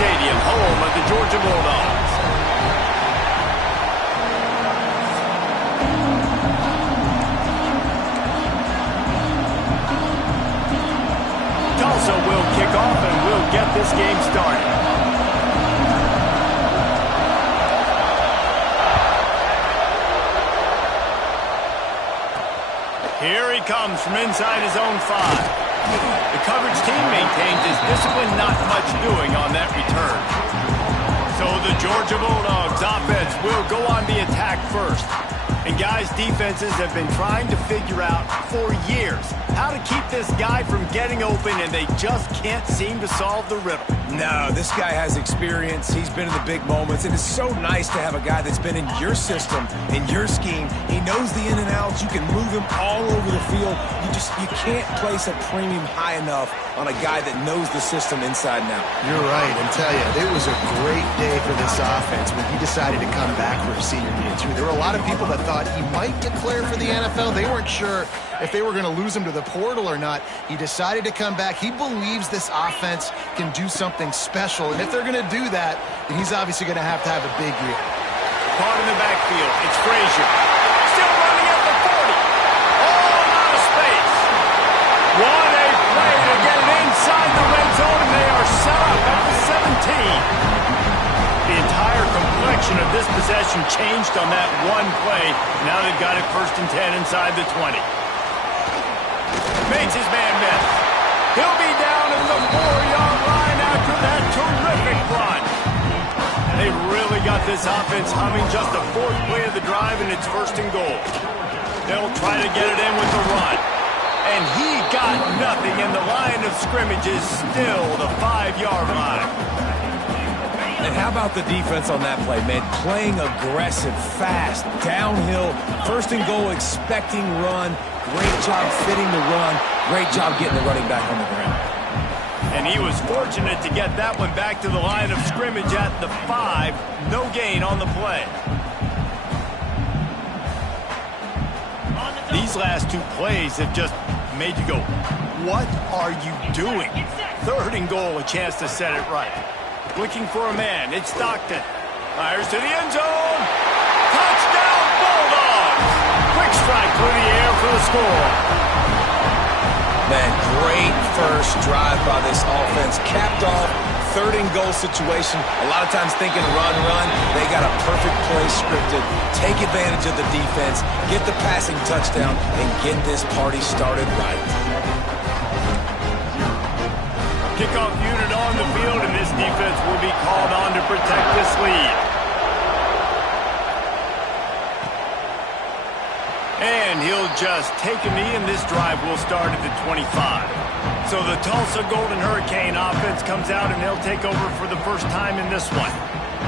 Stadium, home of the Georgia Bulldogs. Tulsa will kick off and will get this game started. Here he comes from inside his own 5. The coverage team maintains his discipline, not much doing on that return. So the Georgia Bulldogs offense will go on the attack first. And guys, defenses have been trying to figure out for years how to keep this guy from getting open, and they just can't seem to solve the riddle. No, this guy has experience. He's been in the big moments, and it's so nice to have a guy that's been in your system, in your scheme. He knows the in and outs. You can move him all over the field. You can't place a premium high enough on a guy that knows the system inside and out. You're right, and tell you, it was a great day for this offense when he decided to come back for his senior year, too. There were a lot of people that thought he might declare for the NFL. They weren't sure if they were going to lose him to the portal or not. He decided to come back. He believes this offense can do something special, and if they're going to do that, then he's obviously going to have a big year. Caught in the backfield, it's Frazier. Still running at the 40. All out of space. What a play to get it inside the red zone, and they are set up at the 17. The entire complexion of this possession changed on that one play. Now they've got it 1st and 10 inside the 20. Makes his man miss. He'll be down at the 4-yard line after that terrific run. They've really got this offense humming. Just the 4th play of the drive, and it's 1st and goal. They'll try to get it in with the run. And he got nothing, and the line of scrimmage is still the 5-yard line. And how about the defense on that play, man? Playing aggressive, fast, downhill, 1st and goal, expecting run. Great job fitting the run. Great job getting the running back on the ground. And he was fortunate to get that one back to the line of scrimmage at the 5. No gain on the play. These last 2 plays have just made you go, what are you doing? 3rd and goal, a chance to set it right. Looking for a man, it's Stockton. Fires to the end zone. Touchdown, Bulldogs! Quick strike through the air for the score. Man, great first drive by this offense. Capped off, 3rd and goal situation. A lot of times thinking run. They got a perfect play scripted. Take advantage of the defense, get the passing touchdown, and get this party started right. Kickoff unit on the field, and this defense will be called on to protect this lead. And he'll just take a knee, and this drive will start at the 25. So the Tulsa Golden Hurricane offense comes out, and they'll take over for the first time in this one.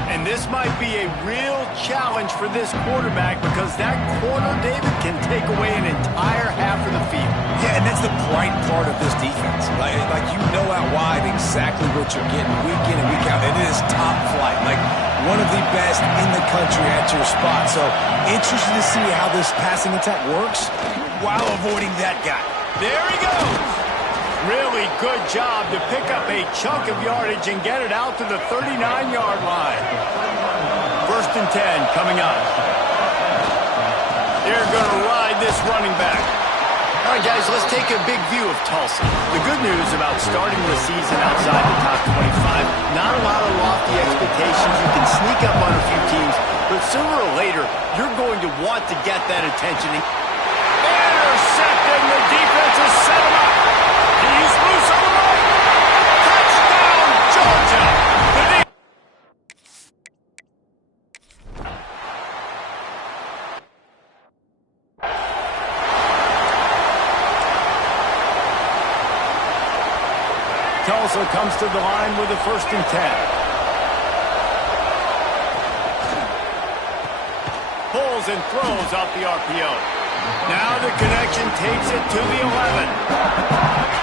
And this might be a real challenge for this quarterback, because that corner, David, can take away an entire half of the field. Yeah, and that's the bright part of this defense. Like you know out wide exactly what you're getting week in and week out. And it is top flight. Like one of the best in the country at your spot. So interested to see how this passing attack works while avoiding that guy. There he goes. Really good job to pick up a chunk of yardage and get it out to the 39-yard line. 1st and 10 coming up. They're going to ride this running back. All right, guys, let's take a big view of Tulsa. The good news about starting the season outside the top 25, not a lot of lofty expectations. You can sneak up on a few teams, but sooner or later, you're going to want to get that attention. Intercepted, the defense has set him up. He's loose on the right. Touchdown, Georgia. Tulsa comes to the line with a 1st and 10. Pulls and throws off the RPO. Now the connection takes it to the 11.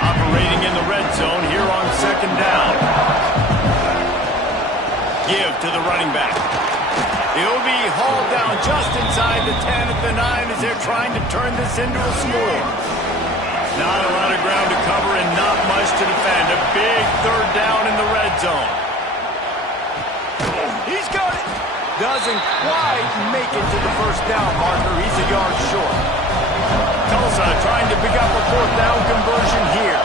Operating in the red zone here on 2nd down. Give to the running back. He'll be hauled down just inside the 10 at the 9 as they're trying to turn this into a score. Not a lot of ground to cover and not much to defend. A big 3rd down in the red zone. Doesn't quite make it to the first down marker. He's a yard short. Tulsa trying to pick up a fourth down conversion here.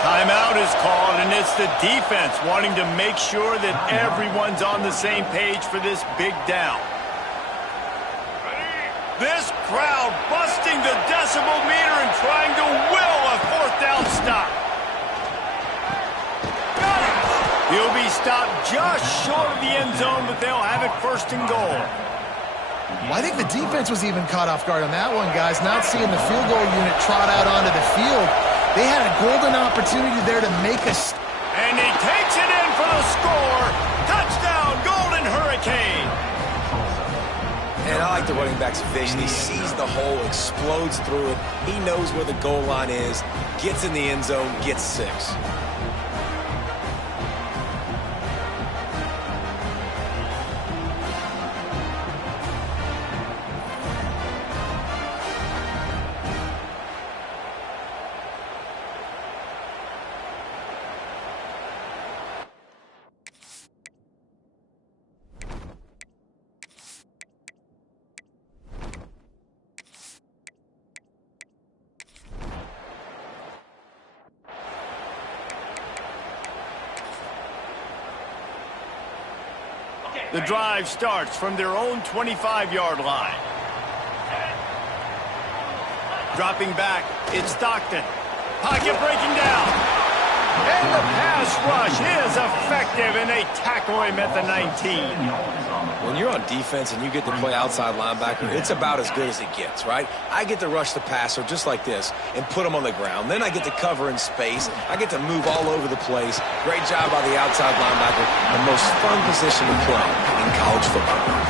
Timeout is called, and it's the defense wanting to make sure that everyone's on the same page for this big down. This crowd busting the decibel meter and trying to will a fourth down stop. He'll be stopped just short of the end zone, but they'll have it first and goal. Well, I think the defense was even caught off guard on that one, guys. Not seeing the field goal unit trot out onto the field. They had a golden opportunity there to make a... And he takes it in for the score. Touchdown, Golden Hurricane. And I like the running back's vision. He sees the hole, explodes through it. He knows where the goal line is, gets in the end zone, gets 6. The drive starts from their own 25-yard line. Dropping back, it's Stockton. Pocket breaking down. And the pass rush is effective, and they tackle him at the 19. When you're on defense and you get to play outside linebacker, it's about as good as it gets, right? I get to rush the passer just like this and put him on the ground. Then I get to cover in space. I get to move all over the place. Great job by the outside linebacker. The most fun position to play in college football.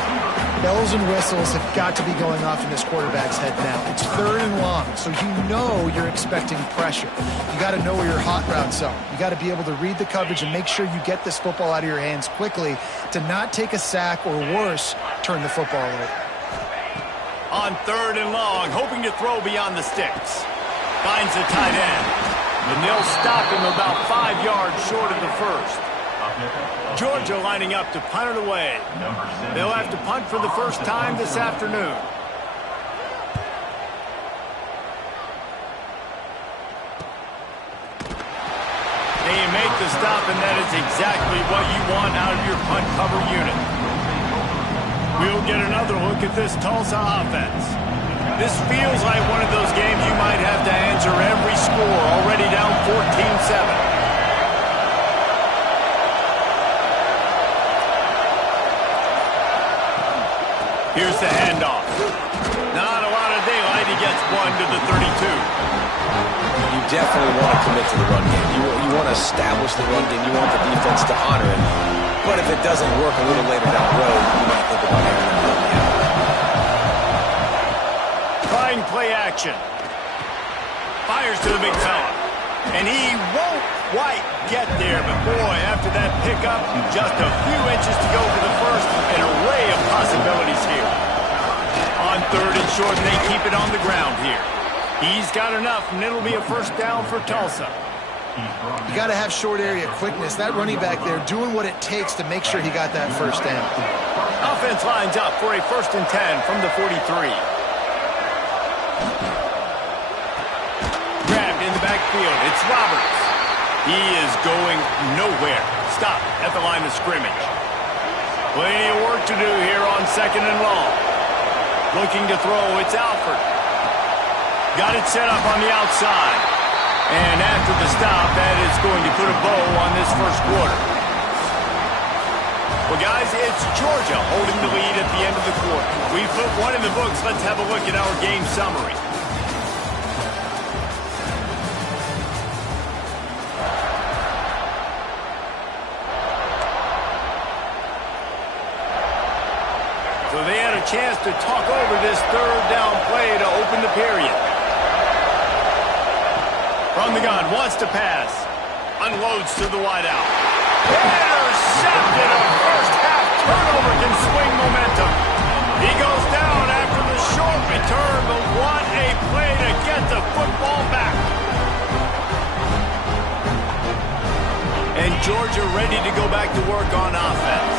Bells and whistles have got to be going off in this quarterback's head now. It's 3rd and long, so you know you're expecting pressure. You got to know where your hot routes are. You got to be able to read the coverage and make sure you get this football out of your hands quickly to not take a sack or worse, turn the football over. On 3rd and long, hoping to throw beyond the sticks. Finds the tight end. And they'll stop him about 5 yards short of the first. Georgia lining up to punt it away. They'll have to punt for the first time this afternoon. They make the stop, and that is exactly what you want out of your punt cover unit. We'll get another look at this Tulsa offense. This feels like one of those games you might have to answer every score, already down 14-7. Here's the handoff. Not a lot of daylight. He gets one to the 32. You definitely want to commit to the run game. You want to establish the run game. You want the defense to honor it. But if it doesn't work a little later down the road, you might think about having them help you out. Trying play action. Fires to the big fella. And he won't quite get there. But boy, after that pickup, just a few inches to go for the first. An array of possibilities here. On 3rd and short, they keep it on the ground here. He's got enough, and it'll be a first down for Tulsa. You got to have short area quickness. That running back there doing what it takes to make sure he got that first down. Offense lines up for a 1st and 10 from the 43. Grabbed in the backfield. It's Roberts. He is going nowhere. Stop at the line of scrimmage. Plenty of work to do here on 2nd and long. Looking to throw, it's Alford. Got it set up on the outside. And after the stop, that is going to put a bow on this first quarter. Well, guys, it's Georgia holding the lead at the end of the quarter. We've put one in the books. Let's have a look at our game summary. So they had a chance to talk over this 3rd down play to open the period. From the gun, wants to pass. Unloads to the wideout. Intercepted. A first half turnover can swing momentum. He goes down after the short return, but what a play to get the football back. And Georgia ready to go back to work on offense.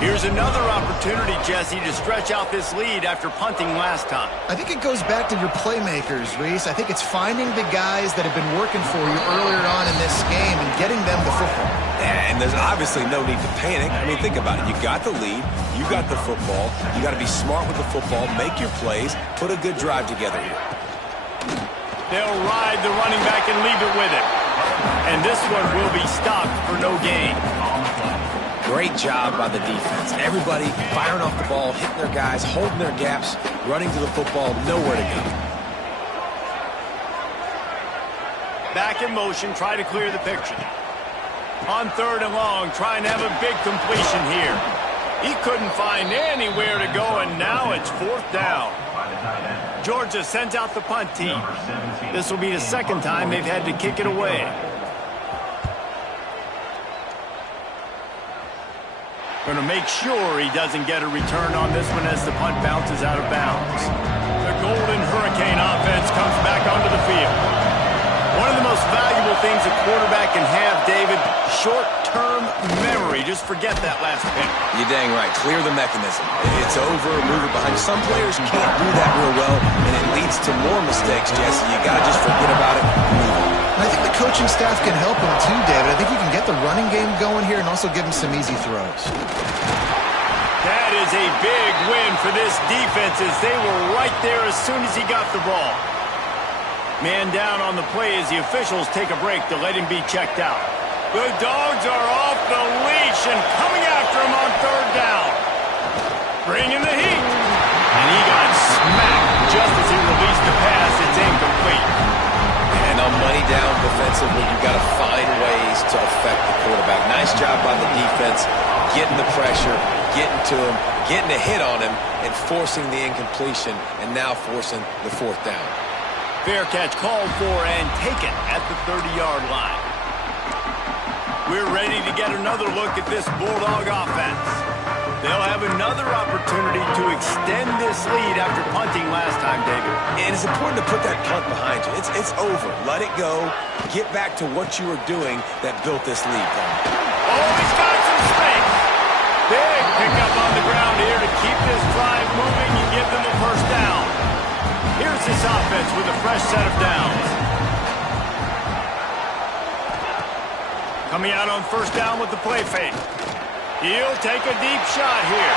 Here's another opportunity, Jesse, to stretch out this lead after punting last time. I think it goes back to your playmakers, Reese. I think it's finding the guys that have been working for you earlier on in this game and getting them the football. And there's obviously no need to panic. I mean, think about it. You got the lead. You got the football. You got to be smart with the football. Make your plays. Put a good drive together here. They'll ride the running back and leave it with him. And this one will be stopped for no gain. Great job by the defense. Everybody firing off the ball, hitting their guys, holding their gaps, running to the football, nowhere to go. Back in motion, try to clear the picture. On 3rd and long, trying to have a big completion here. He couldn't find anywhere to go, and now it's 4th down. Georgia sends out the punt team. This will be the 2nd time they've had to kick it away. Going to make sure he doesn't get a return on this one as the punt bounces out of bounds. The Golden Hurricane offense comes back onto the field. One of the most valuable things a quarterback can have, David, short-term memory. Just forget that last pick. You're dang right. Clear the mechanism. It's over, move it behind. Some players can't do that real well, and it leads to more mistakes, Jesse. You got to just forget about it and move on. And I think the coaching staff can help him too, David. I think you can get the running game going here and also give him some easy throws. That is a big win for this defense as they were right there as soon as he got the ball. Man down on the play as the officials take a break to let him be checked out. The Dogs are off the leash and coming after him on 3rd down. Bringing the heat. And he got smacked just as he released the pass. It's incomplete. And on money down defensively, you've got to find ways to affect the quarterback. Nice job by the defense, getting the pressure, getting to him, getting a hit on him, and forcing the incompletion, and now forcing the 4th down. Fair catch called for and taken at the 30-yard line. We're ready to get another look at this Bulldog offense. They'll have another opportunity to extend this lead after punting last time, David. And it's important to put that punt behind you. It's over. Let it go. Get back to what you were doing that built this lead. Oh, he's got some space. Big pickup on the ground here to keep this drive moving and give them a 1st down. Here's this offense with a fresh set of downs. Coming out on 1st down with the play fake. He'll take a deep shot here.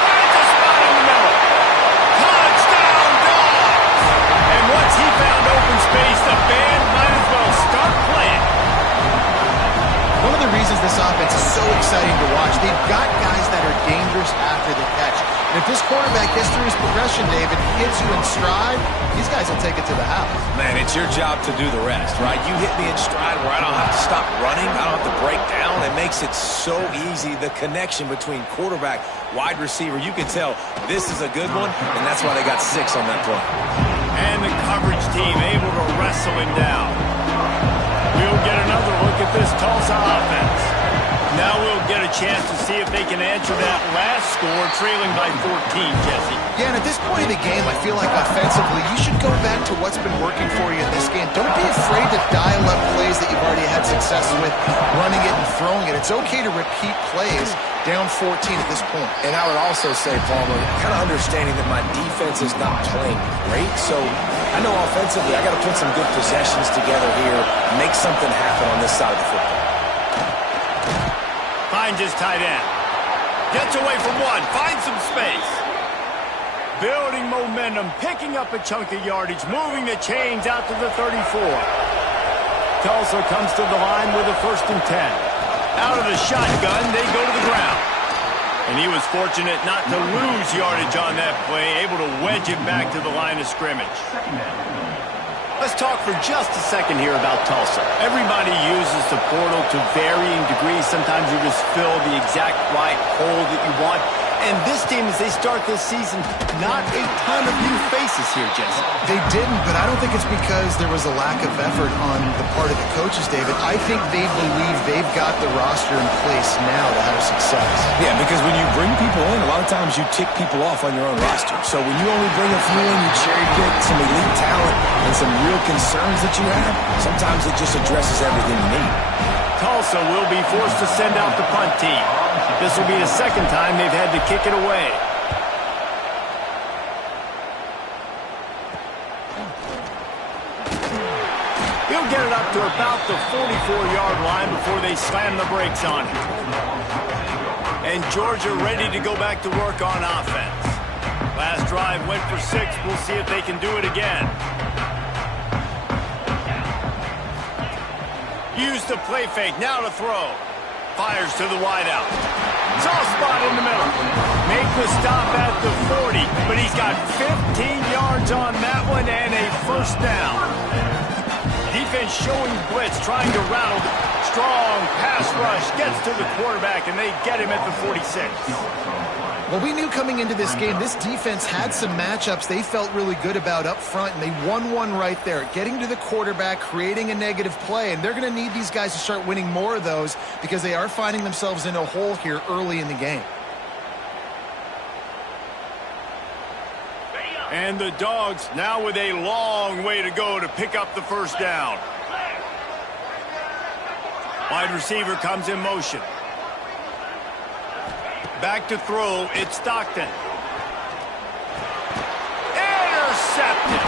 Finds a spot in the middle. Touchdown, Dogs! And once he found open space, the band might as well start playing. One of the reasons this offense is so exciting to watch, they've got guys that are dangerous after the catch. And if this quarterback gets through his progression, David, hits you in stride, these guys will take it to the house. Man, it's your job to do the rest, right? You hit me in stride where I don't have to stop running. I don't have to break down. It makes it so easy, the connection between quarterback, wide receiver. You can tell this is a good one, and that's why they got 6 on that play. And the coverage team able to wrestle him down. We'll get another look at this Tulsa offense. Now we'll get a chance to see if they can answer that last score, trailing by 14, Jesse. Yeah, and at this point of the game, I feel like offensively, you should go back to what's been working for you in this game. Don't be afraid to dial up plays that you've already had success with, running it and throwing it. It's okay to repeat plays down 14 at this point. And I would also say, Palmer, kind of understanding that my defense is not playing great, so I know offensively I got to put some good possessions together here, make something happen on this side of the football. Finds his tight end. Gets away from one. Finds some space. Building momentum. Picking up a chunk of yardage. Moving the chains out to the 34. Tulsa comes to the line with a 1st and 10. Out of the shotgun, they go to the ground. And he was fortunate not to lose yardage on that play. Able to wedge it back to the line of scrimmage. Let's talk for just a second here about Tulsa. Everybody uses the portal to varying degrees. Sometimes you just fill the exact right hole that you want. And this team, as they start this season, not a ton of new faces here, Jesse. They didn't, but I don't think it's because there was a lack of effort on the part of the coaches, David. I think they believe they've got the roster in place now to have success. Yeah, because when you bring people in, a lot of times you tick people off on your own roster. So when you only bring a few in, you cherry pick some elite talent and some real concerns that you have, sometimes it just addresses everything you need. Tulsa will be forced to send out the punt team. This This will be the second time they've had to kick it away. He'll get it up to about the 44-yard line before they slam the brakes on it. And Georgia ready to go back to work on offense. Last drive went for 6. We'll see if they can do it again. Use the play fake. Now to throw. Fires to the wideout. Soft spot in the middle. Make the stop at the 40, but he's got 15 yards on that one and a first down. Defense showing blitz, trying to rattle. Strong pass rush gets to the quarterback, and they get him at the 46. Well, we knew coming into this game, this defense had some matchups they felt really good about up front, and they won one right there, getting to the quarterback, creating a negative play, and they're going to need these guys to start winning more of those because they are finding themselves in a hole here early in the game. And the Dogs now with a long way to go to pick up the first down. Wide receiver comes in motion. Back to throw, it's Stockton. Intercepted.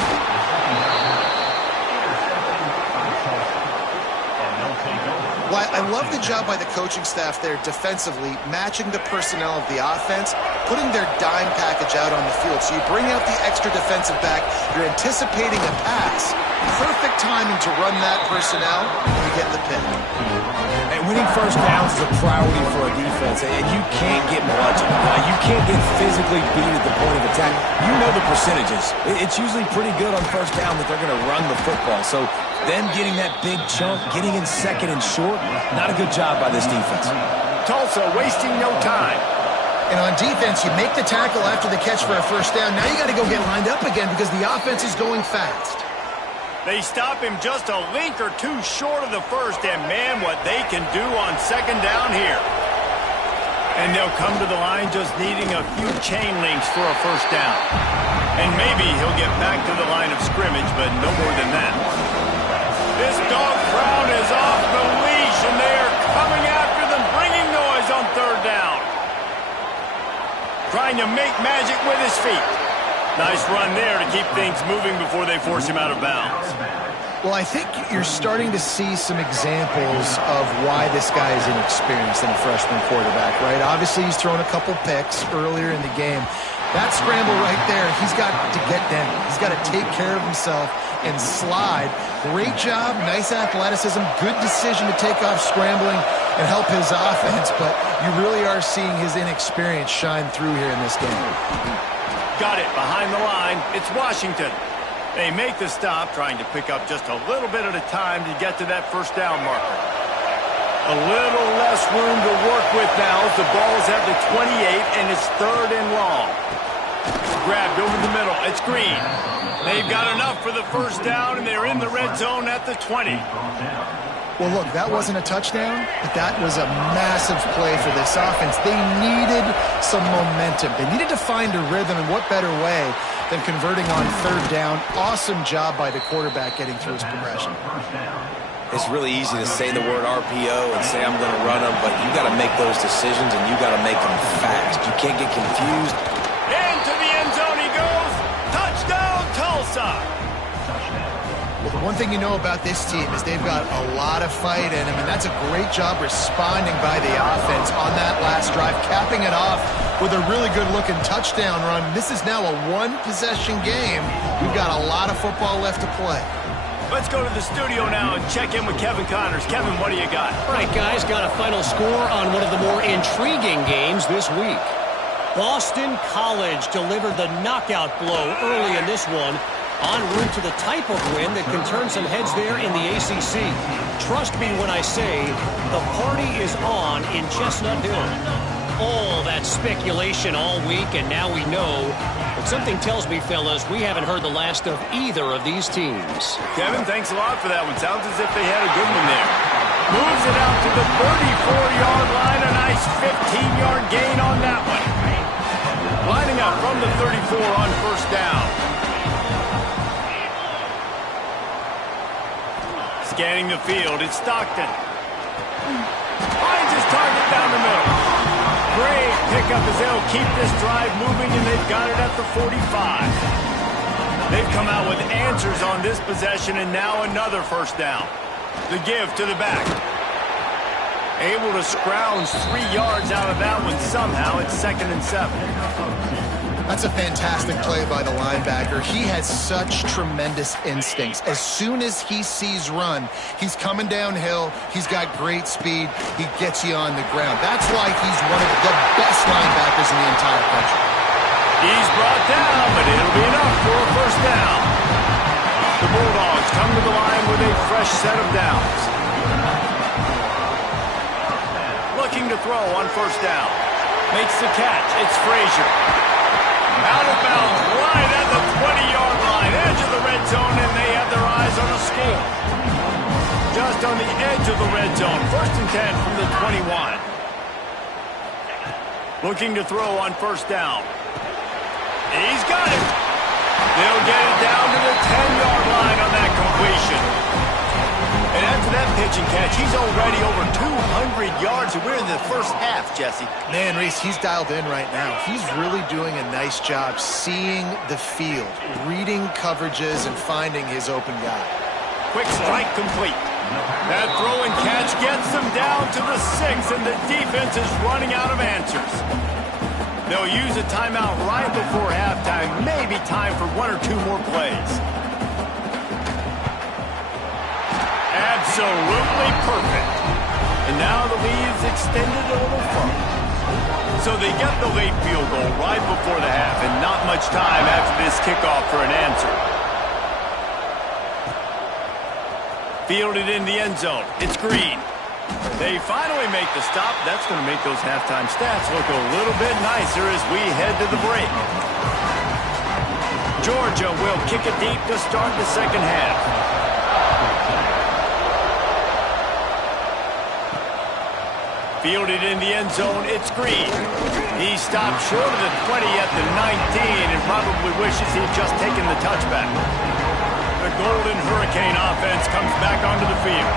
Well, I love the job by the coaching staff there defensively, matching the personnel of the offense, putting their dime package out on the field. So you bring out the extra defensive back, you're anticipating a pass. Perfect timing to run that personnel, and you get the pick. And winning first downs is a priority for a defense, and you can't get bludgeoned. You can't get physically beat at the point of attack. You know the percentages. It's usually pretty good on first down that they're going to run the football. So them getting that big chunk, getting in second and short, not a good job by this defense. Tulsa wasting no time. And on defense, you make the tackle after the catch for a first down. Now you got to go get lined up again because the offense is going fast. They stop him just a link or two short of the first, and man, what they can do on second down here. And they'll come to the line just needing a few chain links for a first down. And maybe he'll get back to the line of scrimmage, but no more than that. This dog crowd is off the leash, and they are coming after them, bringing noise on third down. Trying to make magic with his feet. Nice run there to keep things moving before they force him out of bounds. Well, I think you're starting to see some examples of why this guy is inexperienced in a freshman quarterback, right? Obviously, he's thrown a couple picks earlier in the game. That scramble right there, he's got to get down. He's got to take care of himself and slide. Great job, nice athleticism, good decision to take off scrambling and help his offense, but you really are seeing his inexperience shine through here in this game. Got it behind the line. It's Washington. They make the stop, trying to pick up just a little bit at a time to get to that first down marker. A little less room to work with now as the ball is at the 28, and it's third and long. Grabbed over the middle. It's Green. They've got enough for the first down, and they're in the red zone at the 20. Well, look, that wasn't a touchdown, but that was a massive play for this offense. They needed some momentum. They needed to find a rhythm, and what better way than converting on third down. Awesome job by the quarterback getting through his progression. It's really easy to say the word RPO and say I'm going to run them, but you got to make those decisions, and you got to make them fast. You can't get confused. Into the end zone he goes. Touchdown, Tulsa. Well, the one thing you know about this team is they've got a lot of fight in them, and that's a great job responding by the offense on that last drive, capping it off with a really good-looking touchdown run. This is now a one-possession game. We've got a lot of football left to play. Let's go to the studio now and check in with Kevin Connors. Kevin, what do you got? All right, guys, got a final score on one of the more intriguing games this week. Boston College delivered the knockout blow early in this one, en route to the type of win that can turn some heads there in the ACC. Trust me when I say the party is on in Chestnut Hill. All that speculation all week, and now we know. But something tells me, fellas, we haven't heard the last of either of these teams. Kevin, thanks a lot for that one. Sounds as if they had a good one there. Moves it out to the 34-yard line. A nice 15-yard gain on that one. Lining up from the 34 on first down. Scanning the field, it's Stockton. Finds his target down the middle. Great pickup as they'll keep this drive moving, and they've got it at the 45. They've come out with answers on this possession, and now another first down. The give to the back. Able to scrounge 3 yards out of that one somehow. It's 2nd and 7. That's a fantastic play by the linebacker. He has such tremendous instincts. As soon as he sees run, he's coming downhill. He's got great speed. He gets you on the ground. That's why he's one of the best linebackers in the entire country. He's brought down, but it'll be enough for a first down. The Bulldogs come to the line with a fresh set of downs. Looking to throw on first down. Makes the catch. It's Frazier. Out of bounds, right at the 20-yard line, edge of the red zone, and they have their eyes on a score. Just on the edge of the red zone, 1st and 10 from the 21. Looking to throw on first down. He's got it. They'll get it down to the 10-yard line on that completion. And after that pitch and catch, he's already over 200 yards, and we're in the first half, Jesse. Man, Reese, he's dialed in right now. He's really doing a nice job seeing the field, reading coverages, and finding his open guy. Quick strike complete. That throw and catch gets them down to the 6, and the defense is running out of answers. They'll use a timeout right before halftime, maybe time for 1 or 2 more plays. Absolutely perfect. And now the lead is extended a little further. So they get the late field goal right before the half, and not much time after this kickoff for an answer. Fielded in the end zone. It's Green. They finally make the stop. That's going to make those halftime stats look a little bit nicer as we head to the break. Georgia will kick it deep to start the second half. Fielded in the end zone, it's Green. He stopped short of the 20 at the 19 and probably wishes he'd just taken the touchback. The Golden Hurricane offense comes back onto the field.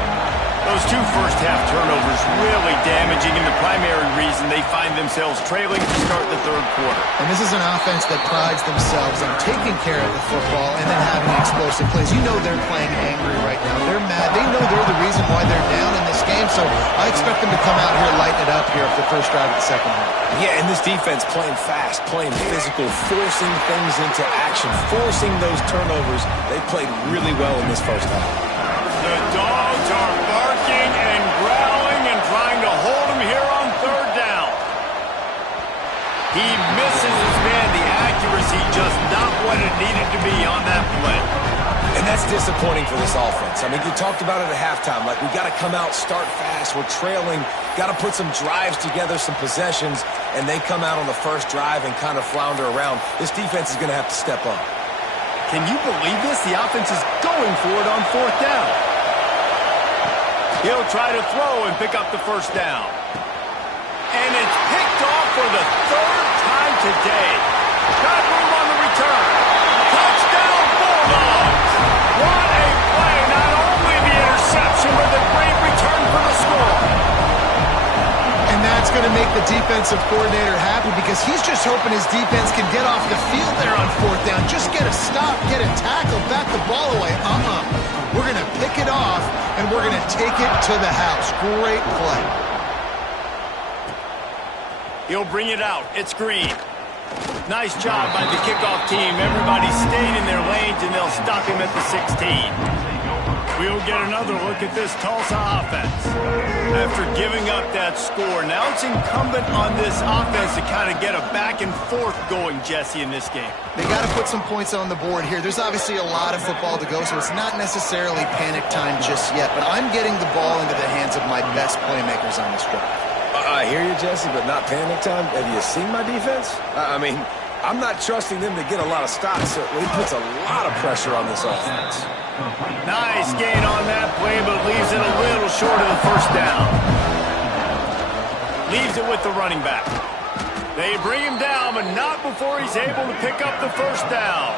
Those 2 first-half turnovers really damaging, and the primary reason they find themselves trailing to start the 3rd quarter. And this is an offense that prides themselves on taking care of the football and then having explosive plays. You know they're playing angry right now. They're mad. They know they're the reason why they're down in this game, so I expect them to come out here, lighten it up here for the first drive of the second half. Yeah, and this defense playing fast, playing physical, forcing things into action, forcing those turnovers. They played really well in this first half. The Dogs are barking and growling and trying to hold him here on 3rd down. He misses his man. The accuracy just not what it needed to be on that play. And that's disappointing for this offense. I mean, you talked about it at halftime. Like, we got to come out, start fast. We're trailing. Got to put some drives together, some possessions, and they come out on the first drive and kind of flounder around. This defense is going to have to step up. Can you believe this? The offense is going for it on 4th down. He'll try to throw and pick up the first down. And it's picked off for the 3rd time today. Got room on the return. Touchdown, Bulldogs! What a play! Not only the interception, but the great return for the score. And that's going to make the defensive coordinator happy because he's just hoping his defense can get off the field there on 4th down. Just get a stop, get a tackle, back the ball away. We're going to pick it off, and we're going to take it to the house. Great play. He'll bring it out. It's Green. Nice job by the kickoff team. Everybody stayed in their lanes, and they'll stop him at the 16. We'll get another look at this Tulsa offense. After giving up that score, now it's incumbent on this offense to kind of get a back and forth going, Jesse, in this game. They got to put some points on the board here. There's obviously a lot of football to go, so it's not necessarily panic time just yet, but I'm getting the ball into the hands of my best playmakers on this drive. I hear you, Jesse, but not panic time. Have you seen my defense? I mean, I'm not trusting them to get a lot of stops, so he puts a lot of pressure on this offense. Nice gain on that play, but leaves it a little short of the first down. Leaves it with the running back. They bring him down, but not before he's able to pick up the first down.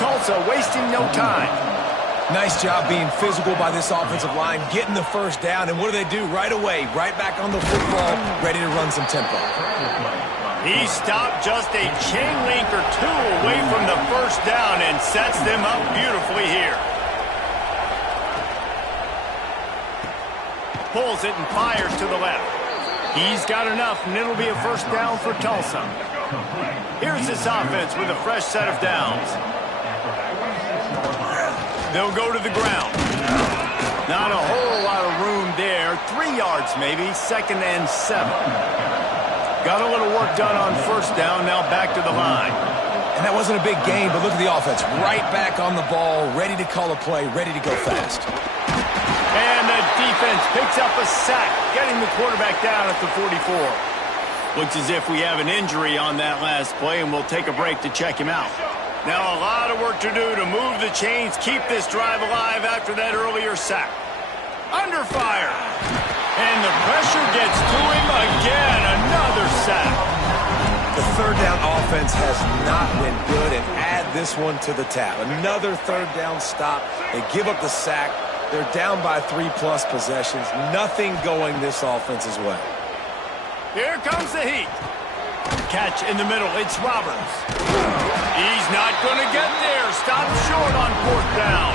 Tulsa wasting no time. Nice job being physical by this offensive line, getting the first down, and what do? Right away, right back on the football, ready to run some tempo. He stopped just a chain link or two away from the first down and sets them up beautifully here. Pulls it and fires to the left. He's got enough, and it'll be a first down for Tulsa. Here's this offense with a fresh set of downs. They'll go to the ground. Not a whole lot of room there. 3 yards maybe, 2nd and 7. Got a little work done on first down, now back to the line. And that wasn't a big gain, but look at the offense. Right back on the ball, ready to call a play, ready to go fast. And the defense picks up a sack, getting the quarterback down at the 44. Looks as if we have an injury on that last play, and we'll take a break to check him out. Now a lot of work to do to move the chains, keep this drive alive after that earlier sack. Under fire. And the pressure gets to him again. Another sack. The third down offense has not been good, and add this one to the tab. Another third down stop. They give up the sack. They're down by 3+ possessions. Nothing going this offense's way. Here comes the heat. Catch in the middle. It's Roberts. He's not going to get there. Stop short on 4th down.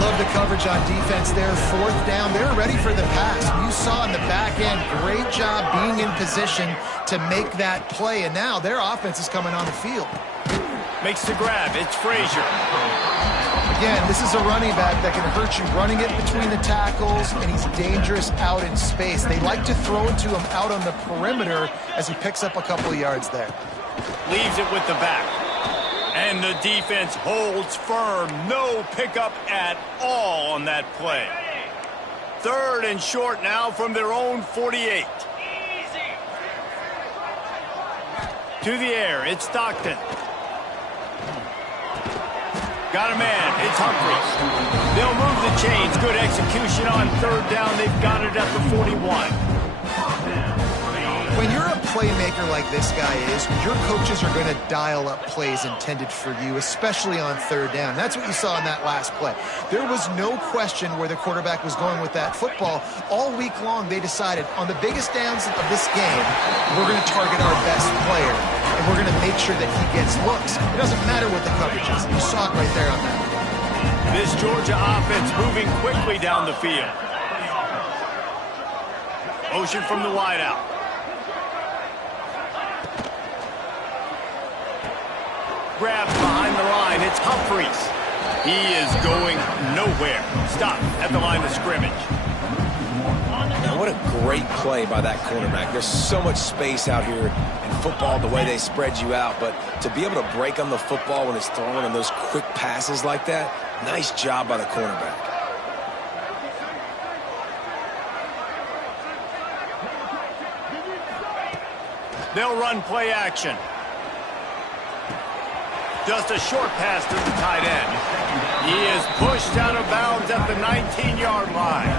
Love the coverage on defense there. 4th down. They're ready for the pass. You saw in the back end, great job being in position to make that play. And now their offense is coming on the field. Makes the grab. It's Frazier. Again, this is a running back that can hurt you running it between the tackles, and he's dangerous out in space. They like to throw it to him out on the perimeter as he picks up a couple of yards there. Leaves it with the back. And the defense holds firm. No pickup at all on that play. 3rd and short now from their own 48. To the air, it's Stockton. Got a man. It's Humphries. They'll move the chains. Good execution on 3rd down. They've got it at the 41. When you're a playmaker like this guy is, your coaches are going to dial up plays intended for you, especially on 3rd down. That's what you saw in that last play. There was no question where the quarterback was going with that football. All week long, they decided on the biggest downs of this game, we're going to target our best player, and we're going to make sure that he gets looks. It doesn't matter what the coverage is. You saw it right there on that. This Georgia offense moving quickly down the field. Motion from the wideout. Grabs behind the line. It's Humphries. He is going nowhere. Stop at the line of scrimmage. Now, what a great play by that cornerback. There's so much space out here in football, the way they spread you out. But to be able to break on the football when it's thrown on those quick passes like that, nice job by the cornerback. They'll run play action. Just a short pass to the tight end. He is pushed out of bounds at the 19-yard line.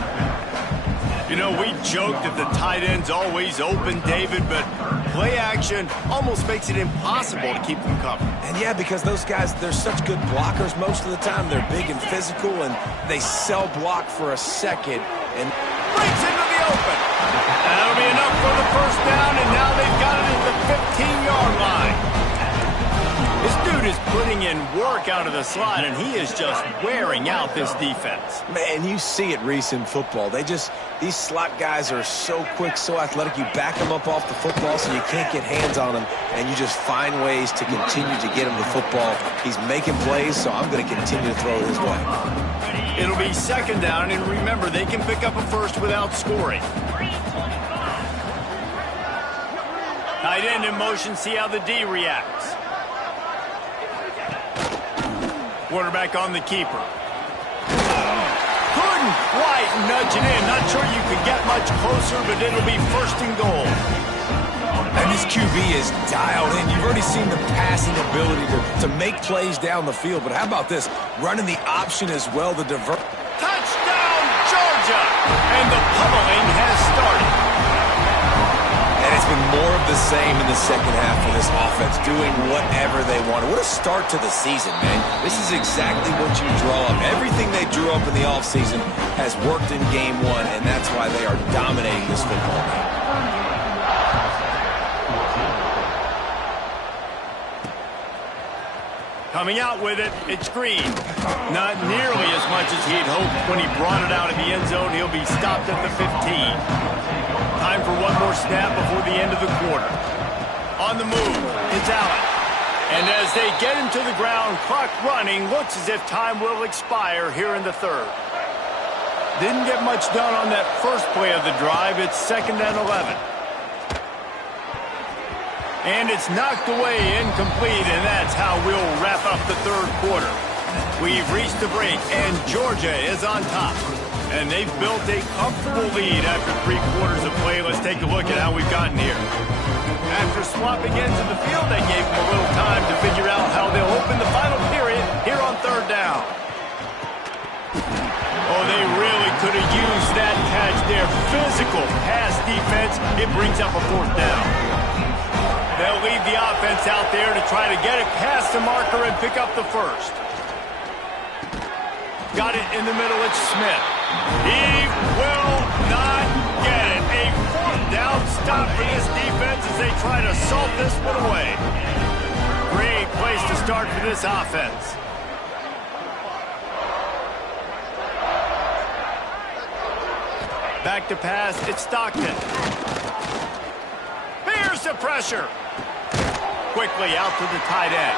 You know, we joked that the tight end's always open, David, but play action almost makes it impossible to keep them covered. And yeah, because those guys, they're such good blockers most of the time. They're big and physical, and they sell block for a second. And breaks into the open. That'll be enough for the first down, and now they've got it at the 15-yard line. This dude is putting in work out of the slot, and he is just wearing out this defense. Man, you see it, Reese, in football. These slot guys are so quick, so athletic. You back them up off the football so you can't get hands on them, and you just find ways to continue to get him the football. He's making plays, so I'm going to continue to throw his way. It'll be 2nd down, and remember, they can pick up a first without scoring. Tight end in motion, see how the D reacts. Quarterback on the keeper. Couldn't quite nudge it in. Not sure you could get much closer, but it'll be 1st and goal. And this QB is dialed in. You've already seen the passing ability to make plays down the field. But how about this? Running the option as well to divert. Touchdown, Georgia! And the pummeling has started. And it's been more of of the same in the second half of this offense, doing whatever they want. What a start to the season, man. This is exactly what you draw up. Everything they drew up in the offseason has worked in game one, and that's why they are dominating this football game. Coming out with it, it's Green. Not nearly as much as he'd hoped when he brought it out of the end zone. He'll be stopped at the 15. Time for one more snap before the end of the quarter. On the move, it's Allen. And as they get him to the ground, clock running, looks as if time will expire here in the third. Didn't get much done on that first play of the drive. It's 2nd and 11. And it's knocked away incomplete, and that's how we'll wrap up the third quarter. We've reached the break, and Georgia is on top. And they've built a comfortable lead after 3 quarters of play. Let's take a look at how we've gotten here. After swapping ends of the field, they gave them a little time to figure out how they'll open the final period here on 3rd down. Oh, they really could have used that catch there. Physical pass defense. It brings up a 4th down. They'll leave the offense out there to try to get it past the marker and pick up the first. Got it in the middle. It's Smith. He will not get it. A 4th down stop for this defense as they try to salt this one away. Great place to start for this offense. Back to pass. It's Stockton. Here's the pressure. Quickly out to the tight end.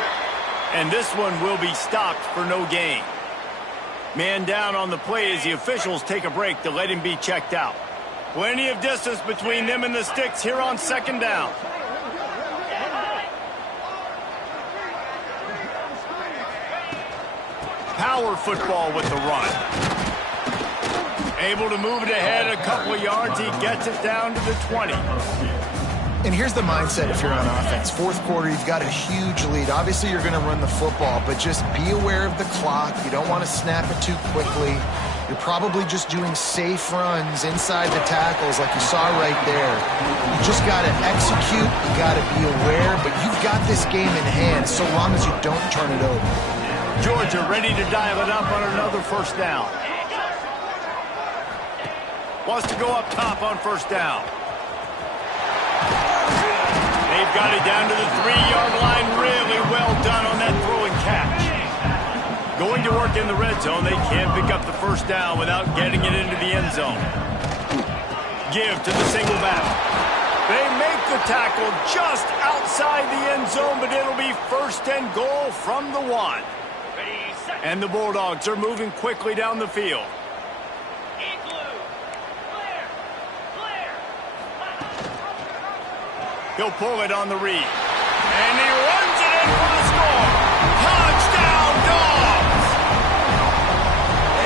And this one will be stopped for no gain. Man down on the play as the officials take a break to let him be checked out. Plenty of distance between them and the sticks here on 2nd down. Power football with the run. Able to move it ahead a couple of yards. He gets it down to the 20. And here's the mindset if you're on offense. 4th quarter, you've got a huge lead. Obviously, you're going to run the football, but just be aware of the clock. You don't want to snap it too quickly. You're probably just doing safe runs inside the tackles like you saw right there. You just got to execute. You got to be aware, but you've got this game in hand so long as you don't turn it over. Georgia ready to dial it up on another 1st down. Wants to go up top on 1st down. They've got it down to the 3-yard line. Really well done on that throw and catch. Going to work in the red zone. They can't pick up the 1st down without getting it into the end zone. Give to the single back. They make the tackle just outside the end zone, but it'll be 1st and goal from the 1. And the Bulldogs are moving quickly down the field. He'll pull it on the read. And he runs it in for the score. Touchdown, Dogs!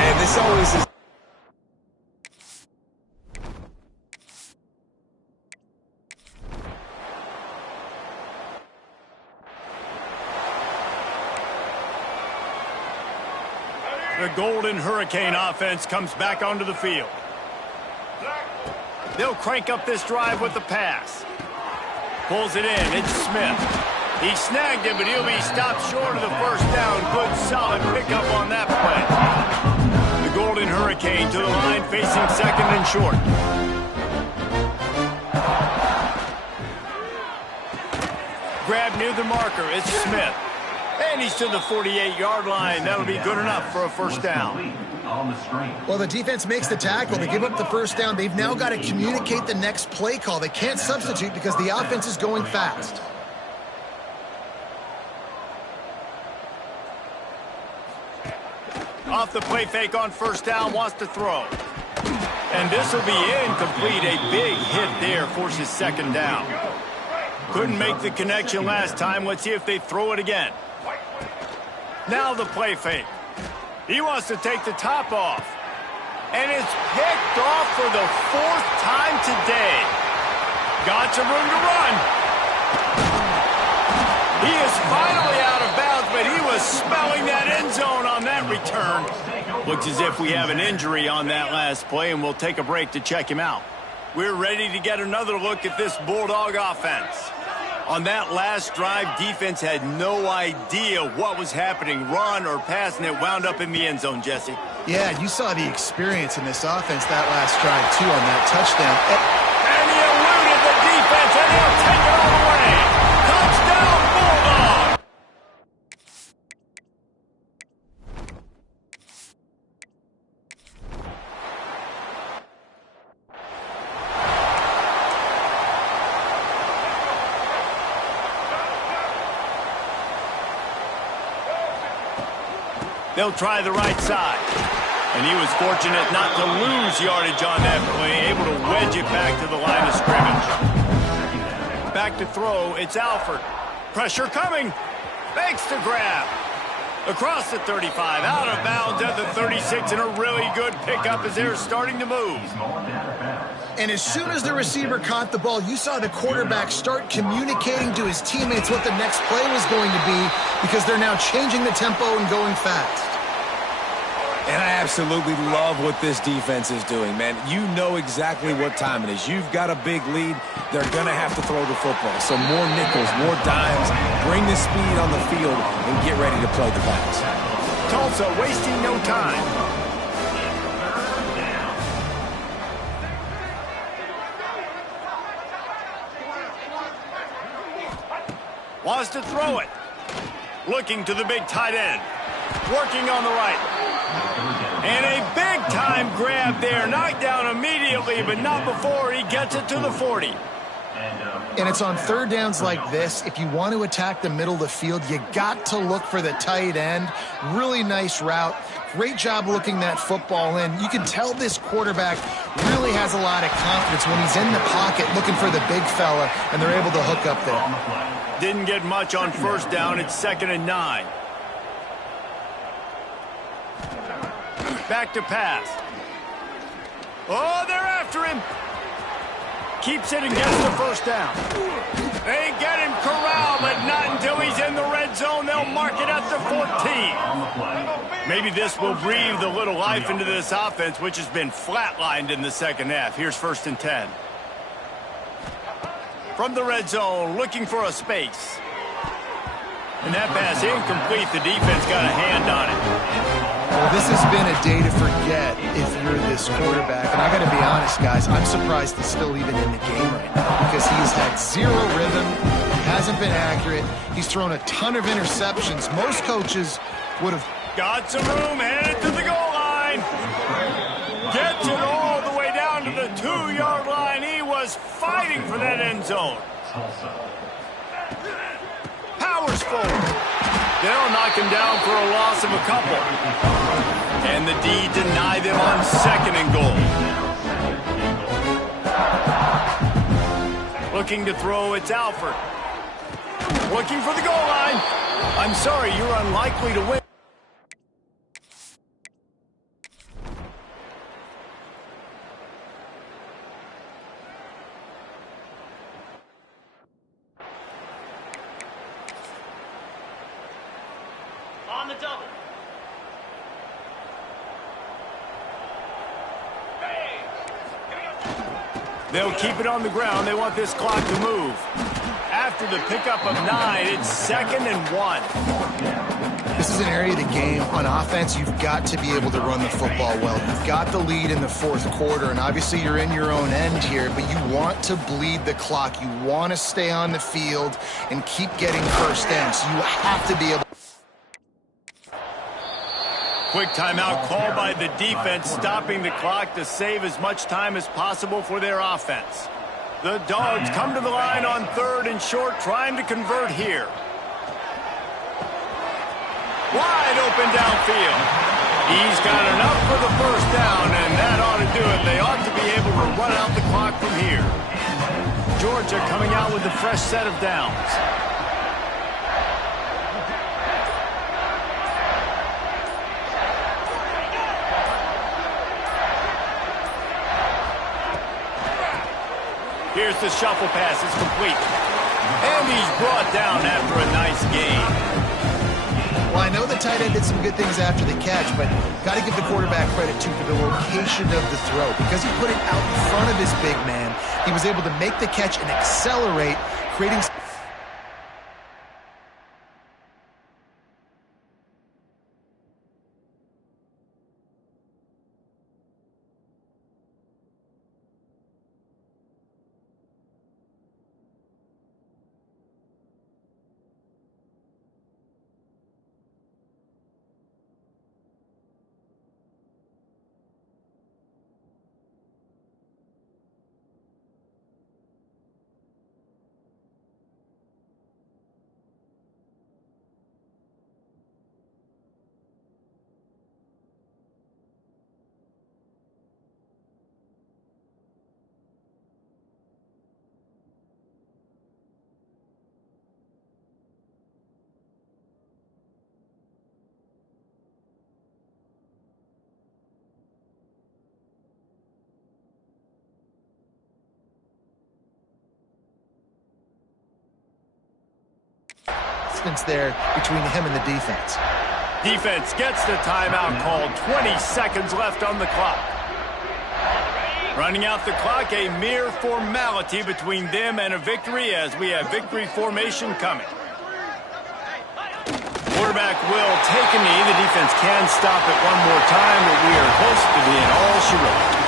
And this always is. The Golden Hurricane offense comes back onto the field. They'll crank up this drive with the pass. Pulls it in. It's Smith. He snagged it, but he'll be stopped short of the 1st down. Good, solid pickup on that play. The Golden Hurricane to the line facing 2nd and short. Grab near the marker. It's Smith. And he's to the 48-yard line. That'll be good enough for a 1st down. Well, the defense makes the tackle. They give up the 1st down. They've now got to communicate the next play call. They can't substitute because the offense is going fast. Off the play fake on 1st down, wants to throw. And this will be incomplete. A big hit there forces 2nd down. Couldn't make the connection last time. Let's see if they throw it again. Now the play fake. He wants to take the top off. And it's picked off for the 4th time today. Got some room to run. He is finally out of bounds, but he was smelling that end zone on that return. Looks as if we have an injury on that last play, and we'll take a break to check him out. We're ready to get another look at this Bulldog offense. On that last drive, defense had no idea what was happening, run or pass, and it wound up in the end zone, Jesse. Yeah, you saw the experience in this offense that last drive, too, on that touchdown. And he eluded the defense, and he'll take it all the way. Touchdown, Bulldog! They'll try the right side. And he was fortunate not to lose yardage on that play, able to wedge it back to the line of scrimmage. Back to throw, it's Alford. Pressure coming. Makes the grab. Across the 35, out of bounds at the 36, and a really good pickup as they're starting to move. And as soon as the receiver caught the ball, you saw the quarterback start communicating to his teammates what the next play was going to be because they're now changing the tempo and going fast. And I absolutely love what this defense is doing, man. You know exactly what time it is. You've got a big lead. They're going to have to throw the football. So more nickels, more dimes, bring the speed on the field, and get ready to play the pass. Tulsa wasting no time. Wants to throw it. Looking to the big tight end. Working on the right. And a big-time grab there. Knocked down immediately, but not before he gets it to the 40. And it's on third downs like this. If you want to attack the middle of the field, you got to look for the tight end. Really nice route. Great job looking that football in. You can tell this quarterback really has a lot of confidence when he's in the pocket looking for the big fella, and they're able to hook up there. Didn't get much on first down. It's 2nd and 9. Back to pass. Oh, they're after him. Keeps it and gets the first down. They get him corralled, but not until he's in the red zone. They'll mark it at the 14. Maybe this will breathe a little life into this offense, which has been flatlined in the second half. Here's 1st and 10. From the red zone, looking for a space. And that pass incomplete. The defense got a hand on it. Well, this has been a day to forget if you're this quarterback. And I got to be honest, guys, I'm surprised he's still even in the game right now because he's had zero rhythm. He hasn't been accurate. He's thrown a ton of interceptions. Most coaches would have got some room, headed to the goal line. Gets it all the way down to the 2-yard line. He was fighting for that end zone. Powers forward. They'll knock him down for a loss of a couple. And the D deny them on 2nd and goal. Looking to throw, it's Alford. Looking for the goal line. I'm sorry, you're unlikely to win. On the double. They'll keep it on the ground. They want this clock to move. After the pickup of 9, it's 2nd and 1. This is an area of the game. On offense, you've got to be able to run the football well. You've got the lead in the 4th quarter, and obviously you're in your own end here, but you want to bleed the clock. You want to stay on the field and keep getting first downs. So you have to be able. Quick timeout called by the defense, stopping the clock to save as much time as possible for their offense. The Dogs come to the line on 3rd and short, trying to convert here. Wide open downfield. He's got enough for the first down, and that ought to do it. They ought to be able to run out the clock from here. Georgia coming out with a fresh set of downs. Here's the shuffle pass. It's complete. And he's brought down after a nice gain. Well, I know the tight end did some good things after the catch, but got to give the quarterback credit, too, for the location of the throw. Because he put it out in front of his big man, he was able to make the catch and accelerate, creating... there between him and the defense. Defense gets the timeout called. 20 seconds left on the clock. Running out the clock, a mere formality between them and a victory as we have victory formation coming. Quarterback will take a knee. The defense can stop it one more time, but we are close to being all she wrote.